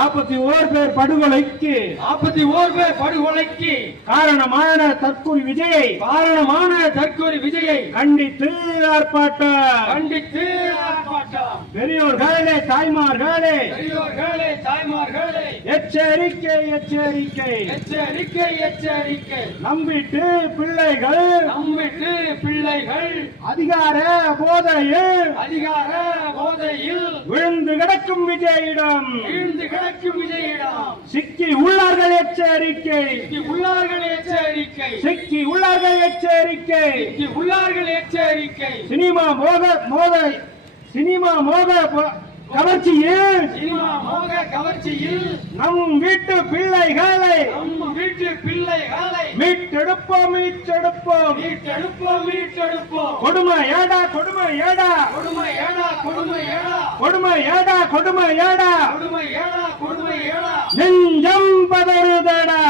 41 பேர் படுகொலைக்கு காரணமான தற்கொலை விஜயை கண்டித்து ஆர்ப்பாட்டம். பெரியோர்களே தாய்மார்களே எச்சரிக்கை நம்பிட்டு பிள்ளைகள் அதிகார போதையில் விழுந்து கிடக்கும் விஜயிடம் சிக்கி உள்ளார்கள் எச்சரிக்கை. சினிமா மோக கவர்ச்சியில் நம் வீட்டு பிள்ளைகளை மீட்டெடுப்போம். கொடுமை ஏடா நெஞ்சம் பதறுதடா.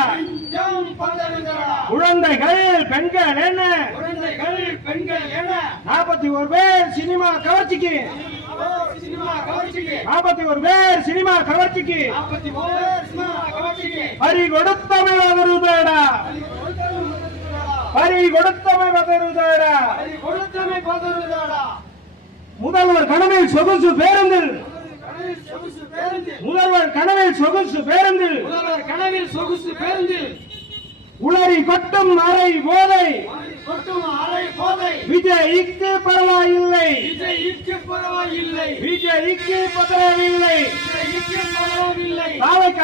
குழந்தைகள் பெண்கள் என்ன 41 பேர் சினிமா கவர்ச்சிக்கு பறி கொடுத்தமை வருதடா. முதல்வர் கனவில் சொகுசு பேருந்தில் உளறி கொட்டும் அறை போதை விஜய்க்கு பரவாயில்லை.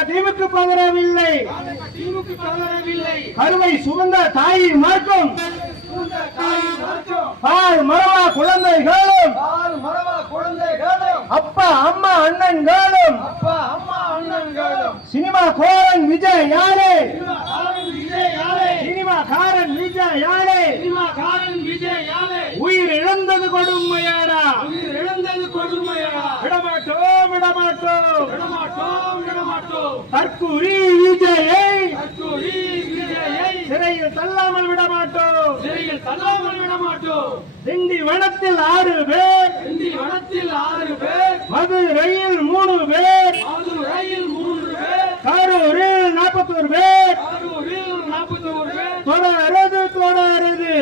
திமுக பதறவில்லை. கருவை சுமந்த தாயின் மார்க்கம் பால் மரவா குழந்தைகளும் அப்பா அம்மா அண்ணன்களும் சினிமா கோரன் விஜய் யாரே? உயிர் இழந்தது கொடுமையாடா. விடமாட்டோம். தற்கூரி விஜயை சிறையில் தள்ளாமல் விடமாட்டோம். திண்டிவனத்தில் 6 பேர், மதுரையில் 3 பேர், கரூரில் 41 பேர். தொடருது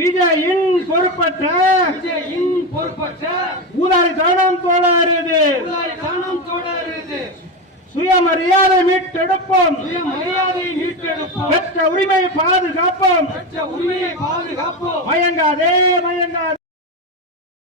விஜயின் பொறுப்பற்ற ஊதாரித்தனம் தொடருது. சுயமரியாதை மீட்டெடுப்போம். பெற்ற உரிமையை பாதுகாப்போம். மயங்காதே